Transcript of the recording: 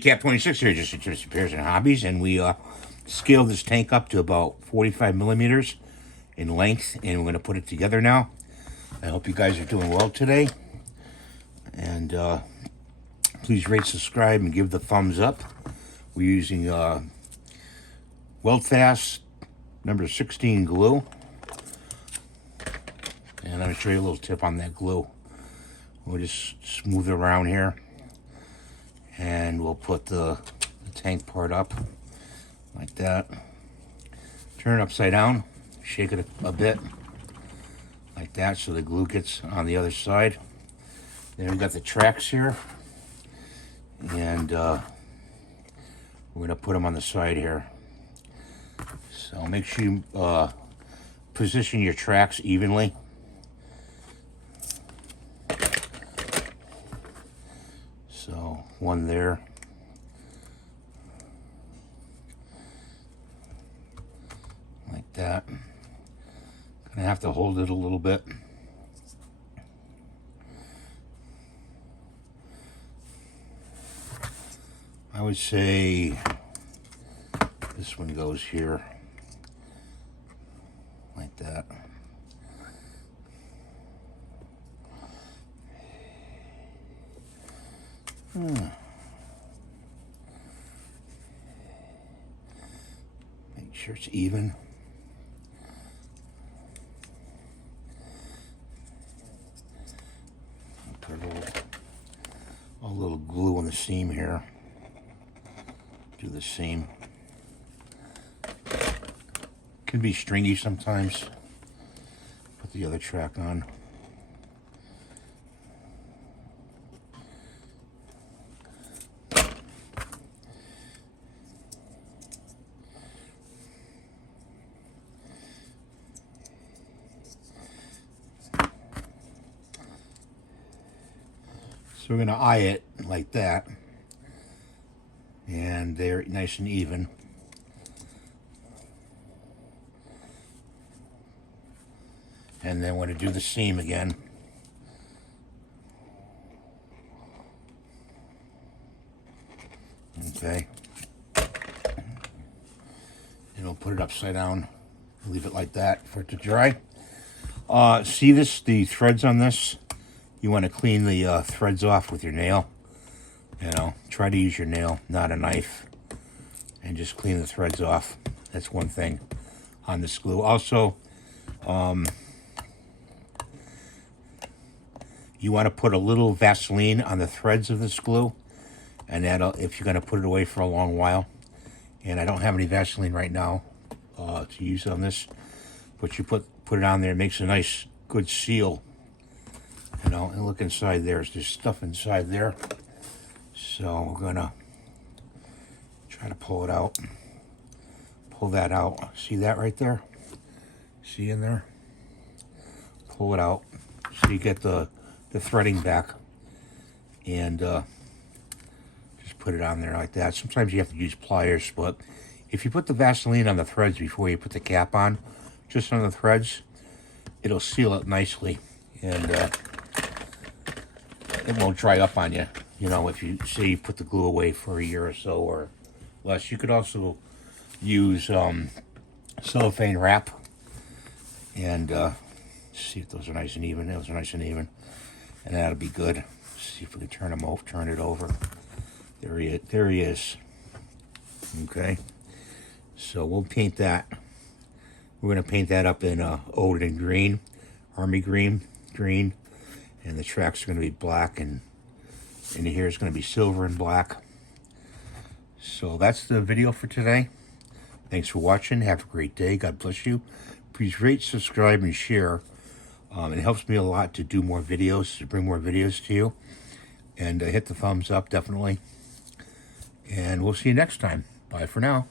Cap 26 here, just repairs and hobbies, and we scaled this tank up to about 45 millimeters in length, and we're going to put it together now. I hope you guys are doing well today, and please rate, subscribe, and give the thumbs up. We're using Weld Fast number 16 glue, and I'm going to show you a little tip on that glue. We'll just smooth it around here, and we'll put the tank part up like that. Turn it upside down, shake it a bit like that so the glue gets on the other side. Then we got the tracks here, and we're gonna put them on the side here. So make sure you position your tracks evenly. So one there, like that. Gonna have to hold it a little bit. I would say this one goes here, like that. Make sure it's even. Put a little glue on the seam here. Do the seam. Can be stringy sometimes. Put the other track on. So we're going to eye it like that, and they're nice and even. And then we're going to do the seam again. Okay. And we'll put it upside down, leave it like that for it to dry. See this, the threads on this? You want to clean the threads off with your nail. You know, try to use your nail, not a knife, and just clean the threads off. That's one thing on this glue. Also, you want to put a little Vaseline on the threads of this glue, and that'll, if you're going to put it away for a long while. And I don't have any Vaseline right now to use on this, but you put it on there. It makes a nice, good seal. You know, and look inside there. There's stuff inside there. So we're gonna try to pull it out. Pull that out. See that right there? See in there? Pull it out so you get the threading back. And just put it on there like that. Sometimes you have to use pliers, but if you put the Vaseline on the threads before you put the cap on, just on the threads, it'll seal it nicely. And it won't dry up on you. You know, if you say you put the glue away for a year or so or less. You could also use cellophane wrap and see if those are nice and even. Those are nice and even, and that'll be good. See if we can turn them over. Turn it over. There he is. Okay. So we'll paint that. We're gonna paint that up in Odin green, army green, and the tracks are gonna be black, and in here is gonna be silver and black. So that's the video for today. Thanks for watching. Have a great day. God bless you. Please rate, subscribe, and share. It helps me a lot to do more videos, to bring more videos to you. And hit the thumbs up, definitely. And we'll see you next time. Bye for now.